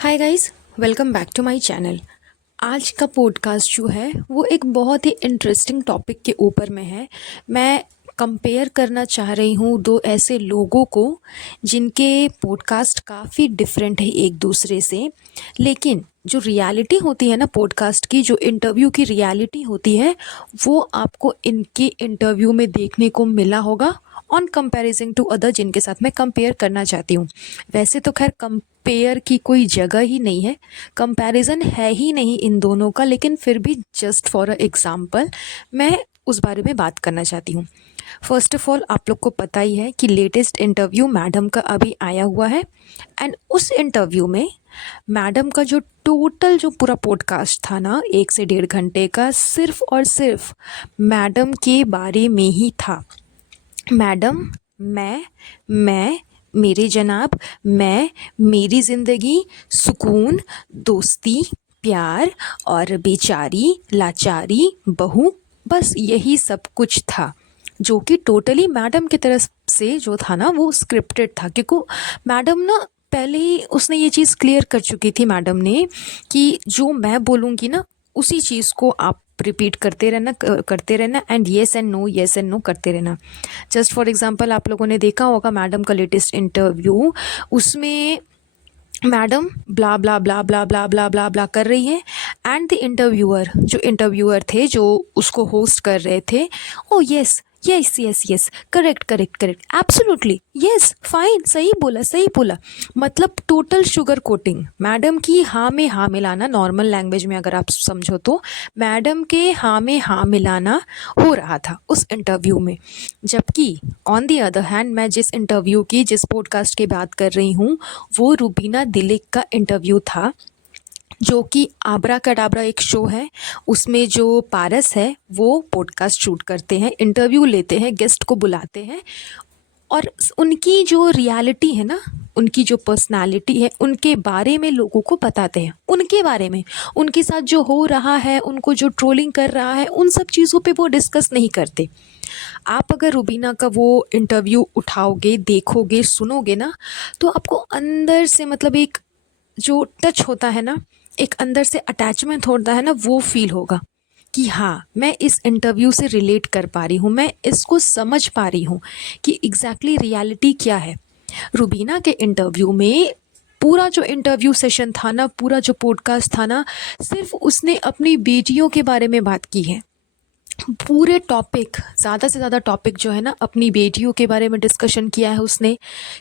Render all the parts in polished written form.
Hi guys, welcome back to my channel. आज का podcast जो है वो एक बहुत ही इंटरेस्टिंग टॉपिक के ऊपर में है। मैं कंपेयर करना चाह रही हूँ दो ऐसे लोगों को जिनके पॉडकास्ट काफ़ी डिफरेंट है एक दूसरे से, लेकिन जो रियलिटी होती है ना पॉडकास्ट की, जो इंटरव्यू की रियलिटी होती है वो आपको इनके इंटरव्यू में देखने को मिला होगा ऑन कंपैरिजन टू अदर जिनके साथ मैं कंपेयर करना चाहती हूँ। वैसे तो खैर कंपेयर की कोई जगह ही नहीं है, कंपैरिजन है ही नहीं इन दोनों का, लेकिन फिर भी जस्ट फॉर अ एग्जांपल मैं उस बारे में बात करना चाहती हूँ। फर्स्ट ऑफ ऑल, आप लोग को पता ही है कि लेटेस्ट इंटरव्यू मैडम का अभी आया हुआ है, एंड उस इंटरव्यू में मैडम का जो टोटल जो पूरा पॉडकास्ट था ना 1 से 1.5 घंटे का, सिर्फ और सिर्फ मैडम के बारे में ही था। मैडम, मैं मेरे जनाब, मैं, मेरी ज़िंदगी, सुकून, दोस्ती, प्यार और बेचारी, लाचारी, बहू, बस यही सब कुछ था, जो कि टोटली मैडम की तरफ से जो था ना वो स्क्रिप्टेड था। क्योंकि मैडम ना पहले ही उसने ये चीज़ क्लियर कर चुकी थी मैडम ने कि जो मैं बोलूँगी ना उसी चीज़ को आप रिपीट करते रहना एंड येस एंड नो करते रहना। जस्ट फॉर एग्जांपल, आप लोगों ने देखा होगा मैडम का लेटेस्ट इंटरव्यू, उसमें मैडम ब्ला ब्ला ब्ला ब्ला ब्ला ब्ला ब्ला ब्ला कर रही है, एंड द इंटरव्यूअर थे जो उसको होस्ट कर रहे थे, ओ yes yes yes yes, correct correct correct, absolutely yes, fine, सही बोला सही बोला। मतलब टोटल शुगर कोटिंग, मैडम की हाँ में हाँ मिलाना, नॉर्मल लैंग्वेज में अगर आप समझो तो मैडम के हाँ में हाँ मिलाना हो रहा था उस इंटरव्यू में। जबकि ऑन दी अदर हैंड, मैं जिस पॉडकास्ट की बात कर रही हूँ वो रूबीना दिलीक का इंटरव्यू था, जो कि आबरा कडाबरा एक शो है, उसमें जो पारस है वो पॉडकास्ट शूट करते हैं, इंटरव्यू लेते हैं, गेस्ट को बुलाते हैं और उनकी जो रियलिटी है ना, उनकी जो पर्सनालिटी है, उनके बारे में लोगों को बताते हैं, उनके बारे में, उनके साथ जो हो रहा है, उनको जो ट्रोलिंग कर रहा है, उन सब चीज़ों पे वो डिस्कस नहीं करते। आप अगर रुबीना का वो इंटरव्यू उठाओगे, देखोगे, सुनोगे ना, तो आपको अंदर से मतलब एक जो टच होता है ना, एक अंदर से अटैचमेंट होता है ना, वो फील होगा कि हाँ, मैं इस इंटरव्यू से रिलेट कर पा रही हूँ, मैं इसको समझ पा रही हूँ कि एग्जैक्टली रियलिटी क्या है। रुबीना के इंटरव्यू में पूरा जो इंटरव्यू सेशन था ना, पूरा जो पॉडकास्ट था ना, सिर्फ उसने अपनी बेटियों के बारे में बात की है। पूरे टॉपिक, ज़्यादा से ज़्यादा टॉपिक जो है ना, अपनी बेटियों के बारे में डिस्कशन किया है उसने,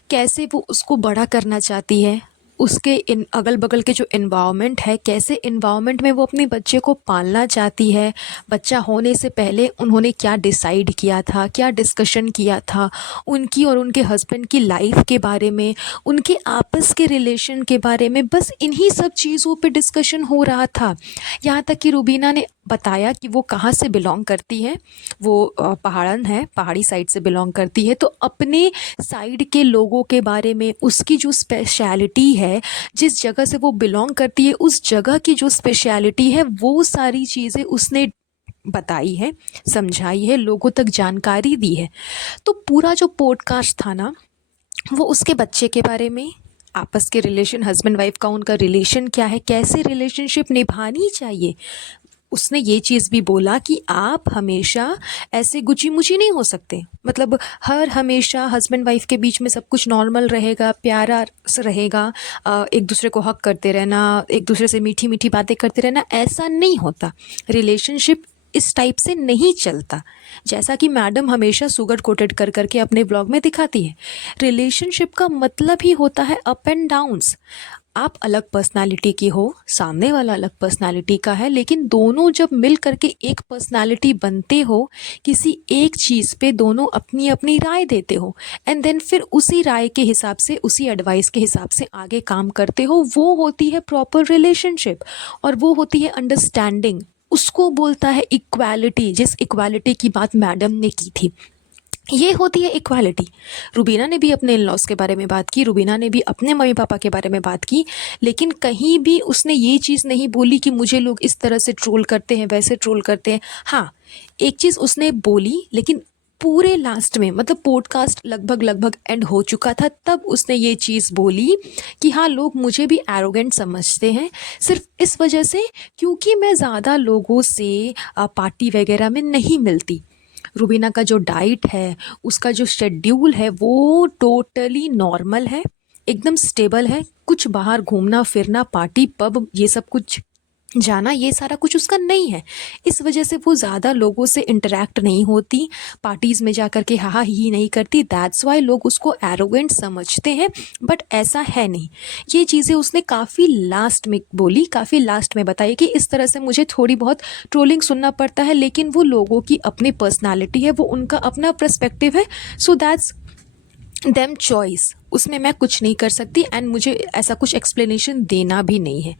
कैसे वो उसको बड़ा करना चाहती है, उसके इन अगल बगल के जो इन्वायरमेंट है, कैसे इन्वायरमेंट में वो अपने बच्चे को पालना चाहती है, बच्चा होने से पहले उन्होंने क्या डिसाइड किया था, क्या डिस्कशन किया था, उनकी और उनके हस्बैंड की लाइफ के बारे में, उनके आपस के रिलेशन के बारे में, बस इन्हीं सब चीज़ों पे डिस्कशन हो रहा था। यहाँ तक कि रुबीना ने बताया कि वो कहाँ से बिलोंग करती है, वो पहाड़न है, पहाड़ी साइड से बिलोंग करती है, तो अपने साइड के लोगों के बारे में, उसकी जो स्पेशलिटी है, जिस जगह से वो बिलोंग करती है उस जगह की जो स्पेशलिटी है, वो सारी चीज़ें उसने बताई है, समझाई है, लोगों तक जानकारी दी है। तो पूरा जो पॉडकास्ट था ना, वो उसके बच्चे के बारे में, आपस के रिलेशन, हस्बैंड वाइफ का उनका रिलेशन क्या है, कैसे रिलेशनशिप निभानी चाहिए। उसने ये चीज़ भी बोला कि आप हमेशा ऐसे गुची मुची नहीं हो सकते, मतलब हर हमेशा हस्बैंड वाइफ के बीच में सब कुछ नॉर्मल रहेगा, प्यारा रहेगा, एक दूसरे को हक करते रहना, एक दूसरे से मीठी मीठी बातें करते रहना, ऐसा नहीं होता। रिलेशनशिप इस टाइप से नहीं चलता, जैसा कि मैडम हमेशा सुगर कोटेड कर करके अपने ब्लॉग में दिखाती है। रिलेशनशिप का मतलब ही होता है अप एंड डाउन्स। आप अलग पर्सनालिटी की हो, सामने वाला अलग पर्सनालिटी का है, लेकिन दोनों जब मिल करके एक पर्सनालिटी बनते हो, किसी एक चीज़ पे दोनों अपनी अपनी राय देते हो, एंड देन फिर उसी राय के हिसाब से, उसी एडवाइस के हिसाब से आगे काम करते हो, वो होती है प्रॉपर रिलेशनशिप, और वो होती है अंडरस्टैंडिंग। उसको बोलता है इक्वालिटी, जिस इक्वालिटी की बात मैडम ने की थी, ये होती है इक्वालिटी। रुबीना ने भी अपने इन लॉज के बारे में बात की, रुबीना ने भी अपने मम्मी पापा के बारे में बात की, लेकिन कहीं भी उसने ये चीज़ नहीं बोली कि मुझे लोग इस तरह से ट्रोल करते हैं, वैसे ट्रोल करते हैं। हाँ, एक चीज़ उसने बोली, लेकिन पूरे लास्ट में मतलब पॉडकास्ट लगभग एंड हो चुका था, तब उसने ये चीज़ बोली कि हाँ, लोग मुझे भी एरोगेंट समझते हैं सिर्फ इस वजह से क्योंकि मैं ज़्यादा लोगों से पार्टी वगैरह में नहीं मिलती। रुबीना का जो डाइट है, उसका जो शेड्यूल है वो टोटली नॉर्मल है, एकदम स्टेबल है। कुछ बाहर घूमना फिरना, पार्टी पब, ये सब कुछ जाना, ये सारा कुछ उसका नहीं है। इस वजह से वो ज़्यादा लोगों से इंटरेक्ट नहीं होती, पार्टीज़ में जा कर के हा ही नहीं करती। दैट्स वाई लोग उसको एरोगेंट समझते हैं, बट ऐसा है नहीं। ये चीज़ें उसने काफ़ी लास्ट में बोली, काफ़ी लास्ट में बताई कि इस तरह से मुझे थोड़ी बहुत ट्रोलिंग सुनना पड़ता है, लेकिन वो लोगों की अपनी पर्सनालिटी है, वो उनका अपना पर्सपेक्टिव है। सो दैट्स देम चॉइस, उसमें मैं कुछ नहीं कर सकती एंड मुझे ऐसा कुछ एक्सप्लेनेशन देना भी नहीं है।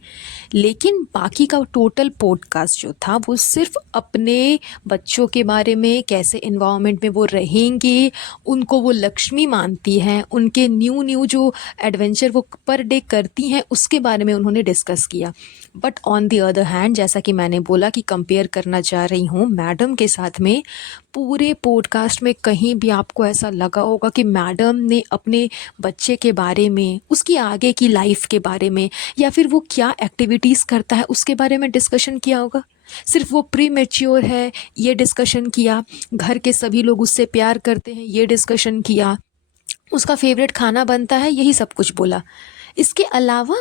लेकिन बाकी का टोटल पॉडकास्ट जो था वो सिर्फ अपने बच्चों के बारे में, कैसे इन्वायरमेंट में वो रहेंगे, उनको वो लक्ष्मी मानती हैं, उनके न्यू न्यू जो एडवेंचर वो पर डे करती हैं उसके बारे में उन्होंने डिस्कस किया। But on the other hand, जैसा कि मैंने बोला कि कंपेयर करना चाह रही हूँ मैडम के साथ में, पूरे पॉडकास्ट में कहीं भी आपको ऐसा लगा होगा कि मैडम ने अपने बच्चे के बारे में, उसकी आगे की लाइफ के बारे में, या फिर वो क्या एक्टिविटीज़ करता है उसके बारे में डिस्कशन किया होगा? सिर्फ वो प्री मैच्योर है ये डिस्कशन किया, घर के सभी लोग उससे प्यार करते हैं ये डिस्कशन किया, उसका फेवरेट खाना बनता है, यही सब कुछ बोला। इसके अलावा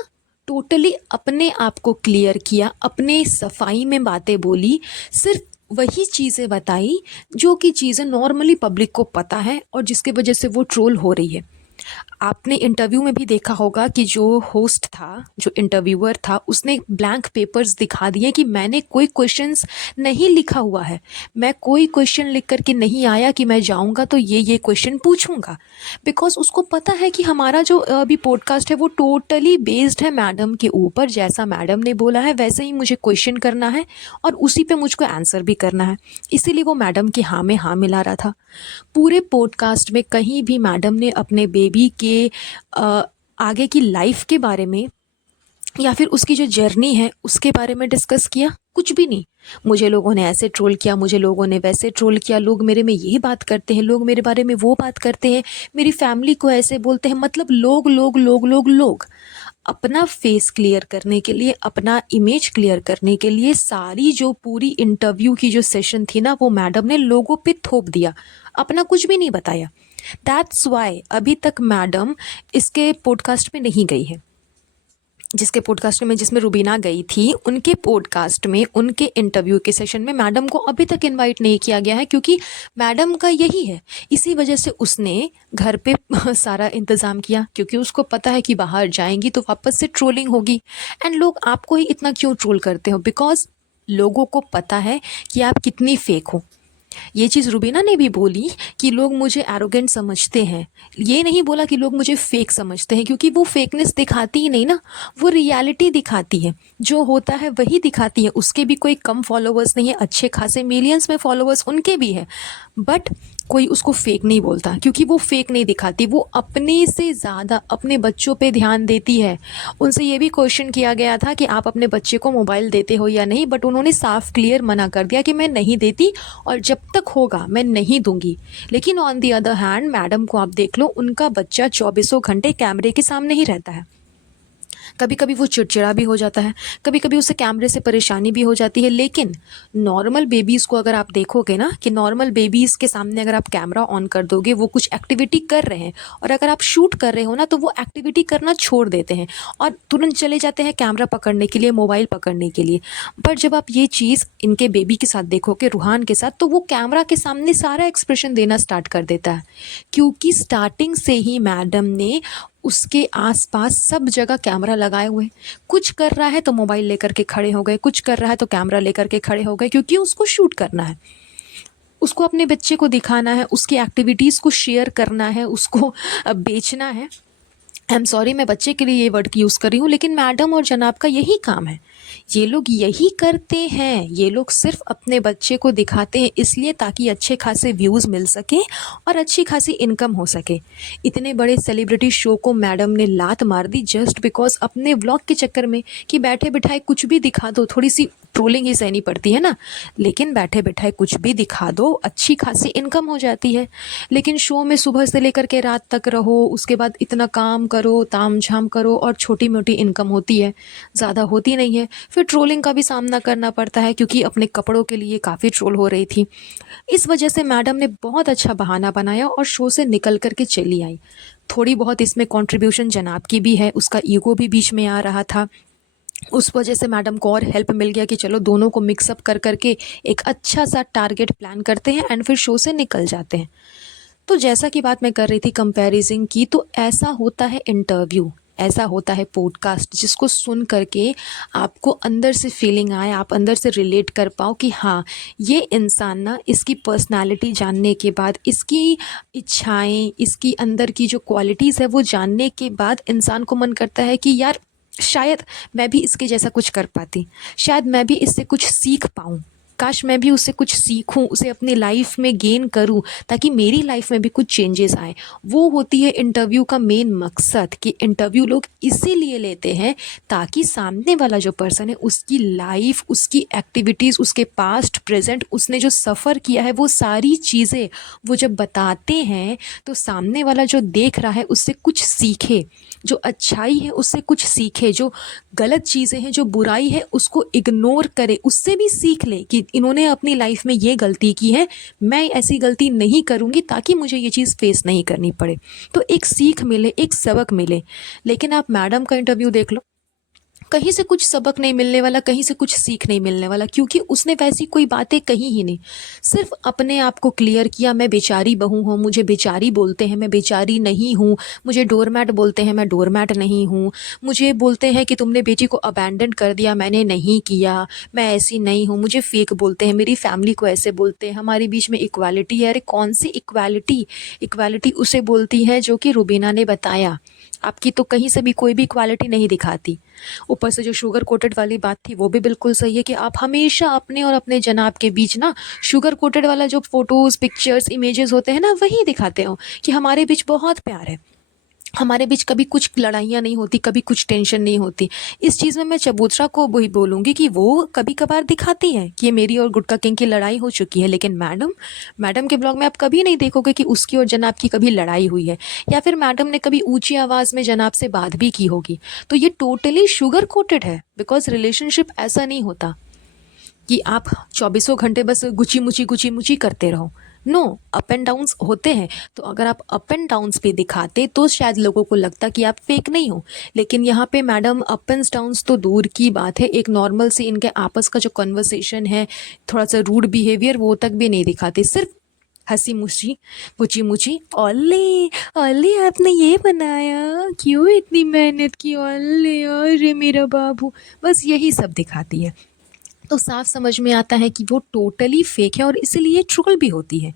टोटली अपने आप को क्लियर किया, अपने सफाई में बातें बोली, सिर्फ वही चीज़ें बताई जो कि चीज़ें नॉर्मली पब्लिक को पता है और जिसकी वजह से वो ट्रोल हो रही है। आपने इंटरव्यू में भी देखा होगा कि जो होस्ट था, जो इंटरव्यूअर था, उसने ब्लैंक पेपर्स दिखा दिए कि मैंने कोई क्वेश्चंस नहीं लिखा हुआ है, मैं कोई क्वेश्चन लिख कर के नहीं आया कि मैं जाऊंगा तो ये क्वेश्चन पूछूंगा। बिकॉज उसको पता है कि हमारा जो अभी पॉडकास्ट है वो टोटली बेस्ड है मैडम के ऊपर, जैसा मैडम ने बोला है वैसे ही मुझे क्वेश्चन करना है और उसी पे मुझको आंसर भी करना है। इसीलिए वो मैडम की हाँ में हाँ मिला रहा था। पूरे पॉडकास्ट में कहीं भी मैडम ने अपने बेबी के आगे की लाइफ के बारे में या फिर उसकी जो जर्नी है उसके बारे में डिस्कस किया? कुछ भी नहीं। मुझे लोगों ने ऐसे ट्रोल किया, मुझे लोगों ने वैसे ट्रोल किया, लोग मेरे में ये बात करते हैं, लोग मेरे बारे में वो बात करते हैं, मेरी फैमिली को ऐसे बोलते हैं। मतलब लोग लोग लोग लोग लोग अपना फेस क्लियर करने के लिए, अपना इमेज क्लियर करने के लिए सारी जो पूरी इंटरव्यू की जो सेशन थी ना, वो मैडम ने लोगों पे थोप दिया, अपना कुछ भी नहीं बताया। दैट्स वाई अभी तक मैडम इसके पॉडकास्ट में नहीं गई है। जिसके पॉडकास्ट में, जिसमें रुबीना गई थी, उनके पॉडकास्ट में, उनके इंटरव्यू के सेशन में मैडम को अभी तक इनवाइट नहीं किया गया है, क्योंकि मैडम का यही है। इसी वजह से उसने घर पे सारा इंतज़ाम किया, क्योंकि उसको पता है कि बाहर जाएंगी तो वापस से ट्रोलिंग होगी। एंड लोग आपको ही इतना क्यों ट्रोल करते हो? बिकॉज लोगों को पता है कि आप कितनी फेक हो। ये चीज़ रुबीना ने भी बोली कि लोग मुझे एरोगेंट समझते हैं, ये नहीं बोला कि लोग मुझे फेक समझते हैं, क्योंकि वो फेकनेस दिखाती ही नहीं ना, वो रियलिटी दिखाती है, जो होता है वही दिखाती है। उसके भी कोई कम फॉलोअर्स नहीं है, अच्छे खासे मिलियंस में फॉलोअर्स उनके भी है, बट कोई उसको फेक नहीं बोलता, क्योंकि वो फेक नहीं दिखाती, वो अपने से ज़्यादा अपने बच्चों पे ध्यान देती है। उनसे ये भी क्वेश्चन किया गया था कि आप अपने बच्चे को मोबाइल देते हो या नहीं, बट उन्होंने साफ क्लियर मना कर दिया कि मैं नहीं देती और जब तक होगा मैं नहीं दूंगी। लेकिन on the other hand madam को आप देख लो, उनका बच्चा चौबीसों घंटे कैमरे के सामने ही रहता है। कभी कभी वो चिड़चिड़ा भी हो जाता है, कभी कभी उसे कैमरे से परेशानी भी हो जाती है। लेकिन नॉर्मल बेबीज़ को अगर आप देखोगे ना, कि नॉर्मल बेबीज़ के सामने अगर आप कैमरा ऑन कर दोगे, वो कुछ एक्टिविटी कर रहे हैं और अगर आप शूट कर रहे हो ना, तो वो एक्टिविटी करना छोड़ देते हैं और तुरंत चले जाते हैं कैमरा पकड़ने के लिए, मोबाइल पकड़ने के लिए। बट जब आप ये चीज़ इनके बेबी के साथ देखोगे, रूहान के साथ, तो वो कैमरा के सामने सारा एक्सप्रेशन देना स्टार्ट कर देता है, क्योंकि स्टार्टिंग से ही मैडम ने उसके आसपास सब जगह कैमरा लगाए हुए। कुछ कर रहा है तो मोबाइल लेकर के खड़े हो गए, कुछ कर रहा है तो कैमरा लेकर के खड़े हो गए, क्योंकि उसको शूट करना है, उसको अपने बच्चे को दिखाना है, उसकी एक्टिविटीज़ को शेयर करना है, उसको बेचना है। आई एम सॉरी मैं बच्चे के लिए ये वर्ड यूज़ कर रही हूँ, लेकिन मैडम और जनाब का यही काम है। ये लोग यही करते हैं, ये लोग सिर्फ अपने बच्चे को दिखाते हैं इसलिए ताकि अच्छे खासे व्यूज़ मिल सके और अच्छी खासी इनकम हो सके। इतने बड़े सेलिब्रिटी शो को मैडम ने लात मार दी जस्ट बिकॉज अपने व्लॉग के चक्कर में कि बैठे बिठाए कुछ भी दिखा दो, थोड़ी सी ट्रोलिंग ही सहनी पड़ती है ना, लेकिन बैठे बिठाए कुछ भी दिखा दो, अच्छी खासी इनकम हो जाती है। लेकिन शो में सुबह से लेकर के रात तक रहो, उसके बाद इतना काम करो, ताम झाम करो और छोटी मोटी इनकम होती है, ज़्यादा होती नहीं है। फिर ट्रोलिंग का भी सामना करना पड़ता है क्योंकि अपने कपड़ों के लिए काफ़ी ट्रोल हो रही थी। इस वजह से मैडम ने बहुत अच्छा बहाना बनाया और शो से निकल कर के चली आई। थोड़ी बहुत इसमें कंट्रीब्यूशन जनाब की भी है, उसका ईगो भी बीच में आ रहा था। उस वजह से मैडम को और हेल्प मिल गया कि चलो दोनों को मिक्सअप कर करके एक अच्छा सा टारगेट प्लान करते हैं एंड फिर शो से निकल जाते हैं। तो जैसा कि बात मैं कर रही थी कंपैरिजन की, तो ऐसा होता है इंटरव्यू, ऐसा होता है पॉडकास्ट, जिसको सुन करके आपको अंदर से फीलिंग आए, आप अंदर से रिलेट कर पाओ कि हाँ, ये इंसान ना, इसकी पर्सनालिटी जानने के बाद, इसकी इच्छाएं, इसकी अंदर की जो क्वालिटीज़ है वो जानने के बाद इंसान को मन करता है कि यार शायद मैं भी इसके जैसा कुछ कर पाती, शायद मैं भी इससे कुछ सीख पाऊँ, काश मैं भी उससे कुछ सीखूं, उसे अपनी लाइफ में गेन करूं ताकि मेरी लाइफ में भी कुछ चेंजेस आए। वो होती है इंटरव्यू का मेन मकसद, कि इंटरव्यू लोग इसीलिए लेते हैं ताकि सामने वाला जो पर्सन है उसकी लाइफ, उसकी एक्टिविटीज़, उसके पास्ट प्रेजेंट, उसने जो सफ़र किया है वो सारी चीज़ें वो जब बताते हैं तो सामने वाला जो देख रहा है उससे कुछ सीखे, जो अच्छाई है उससे कुछ सीखे, जो गलत चीज़ें हैं, जो बुराई है उसको इग्नोर करे, उससे भी सीख ले कि इन्होंने अपनी लाइफ में ये गलती की है, मैं ऐसी गलती नहीं करूँगी ताकि मुझे ये चीज़ फेस नहीं करनी पड़े। तो एक सीख मिले, एक सबक मिले। लेकिन आप मैडम का इंटरव्यू देख लो, कहीं से कुछ सबक नहीं मिलने वाला, कहीं से कुछ सीख नहीं मिलने वाला, क्योंकि उसने वैसी कोई बातें कही ही नहीं। सिर्फ अपने आप को क्लियर किया, मैं बेचारी बहू हूँ, मुझे बेचारी बोलते हैं, मैं बेचारी नहीं हूँ, मुझे डोरमैट बोलते हैं, मैं डोरमैट नहीं हूँ, मुझे बोलते हैं कि तुमने बेटी को अबैंडन कर दिया, मैंने नहीं किया, मैं ऐसी नहीं हूँ, मुझे फेक बोलते हैं, मेरी फैमिली को ऐसे बोलते हैं, हमारे बीच में इक्वालिटी है। अरे कौन सी इक्वालिटी? इक्वालिटी उसे बोलती है जो कि रुबीना ने बताया, आपकी तो कहीं से भी कोई भी क्वालिटी नहीं दिखाती। ऊपर से जो शुगर कोटेड वाली बात थी वो भी बिल्कुल सही है कि आप हमेशा अपने और अपने जनाब के बीच ना शुगर कोटेड वाला जो फोटोज़, पिक्चर्स, इमेजेस होते हैं ना, वही दिखाते हो कि हमारे बीच बहुत प्यार है, हमारे बीच कभी कुछ लड़ाइयाँ नहीं होती, कभी कुछ टेंशन नहीं होती। इस चीज़ में मैं चबूतरा को वही बोलूँगी कि वो कभी कभार दिखाती हैं कि मेरी और गुटका किंग की लड़ाई हो चुकी है, लेकिन मैडम के ब्लॉग में आप कभी नहीं देखोगे कि उसकी और जनाब की कभी लड़ाई हुई है, या फिर मैडम ने कभी ऊंची आवाज़ में जनाब से बात भी की होगी। तो ये टोटली शुगर कोटेड है, बिकॉज रिलेशनशिप ऐसा नहीं होता कि आप चौबीसों घंटे बस गुची मुची करते रहो। नो, अप एंड डाउन्स होते हैं। तो अगर आप अप एंड डाउन्स पे दिखाते तो शायद लोगों को लगता कि आप फेक नहीं हो, लेकिन यहाँ पे मैडम अप एंड डाउन्स तो दूर की बात है, एक नॉर्मल सी इनके आपस का जो कन्वर्सेशन है, थोड़ा सा रूड बिहेवियर, वो तक भी नहीं दिखाते, सिर्फ हंसी मुसी, मुची मुची, ओले ओले आपने ये बनाया, क्यों इतनी मेहनत की, ओले अरे मेरा बाबू, बस यही सब दिखाती है। तो साफ समझ में आता है कि वो टोटली फेक है और इसीलिए ट्रोल भी होती है।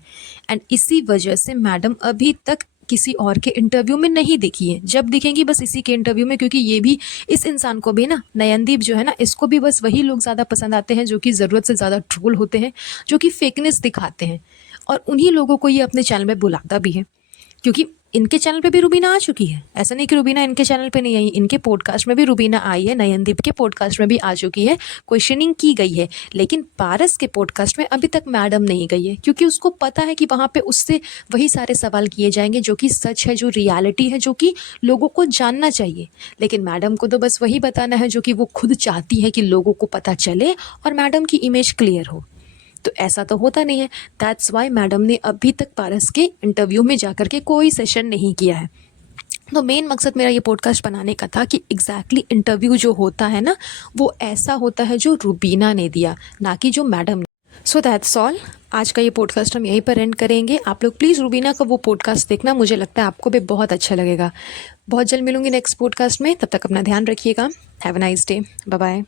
एंड इसी वजह से मैडम अभी तक किसी और के इंटरव्यू में नहीं दिखी है, जब दिखेंगी बस इसी के इंटरव्यू में, क्योंकि ये भी, इस इंसान को भी ना, नयनदीप जो है ना, इसको भी बस वही लोग ज़्यादा पसंद आते हैं जो कि ज़रूरत से ज़्यादा ट्रोल होते हैं, जो कि फेकनेस दिखाते हैं, और उन्हीं लोगों को ये अपने चैनल में बुलाता भी है। क्योंकि इनके चैनल पे भी रुबीना आ चुकी है, ऐसा नहीं कि रुबीना इनके चैनल पे नहीं आई, इनके पॉडकास्ट में भी रुबीना आई है, नयनदीप के पॉडकास्ट में भी आ चुकी है, क्वेश्चनिंग की गई है, लेकिन पारस के पॉडकास्ट में अभी तक मैडम नहीं गई है, क्योंकि उसको पता है कि वहाँ पे उससे वही सारे सवाल किए जाएंगे जो कि सच है, जो रियलिटी है, जो कि लोगों को जानना चाहिए। लेकिन मैडम को तो बस वही बताना है जो कि वो खुद चाहती है कि लोगों को पता चले और मैडम की इमेज क्लियर हो। तो ऐसा तो होता नहीं है, दैट्स वाई मैडम ने अभी तक पारस के इंटरव्यू में जाकर के कोई सेशन नहीं किया है। तो मेन मकसद मेरा ये पॉडकास्ट बनाने का था कि एग्जैक्टली इंटरव्यू जो होता है ना, वो ऐसा होता है जो रुबीना ने दिया, ना कि जो मैडम ने। सो दैट्स ऑल, आज का ये पॉडकास्ट हम यहीं पर एंड करेंगे। आप लोग प्लीज़ रुबीना का वो पॉडकास्ट देखना, मुझे लगता है आपको भी बहुत अच्छा लगेगा। बहुत जल्द मिलूंगी नेक्स्ट पॉडकास्ट में, तब तक अपना ध्यान रखिएगा। Have a nice day, bye bye.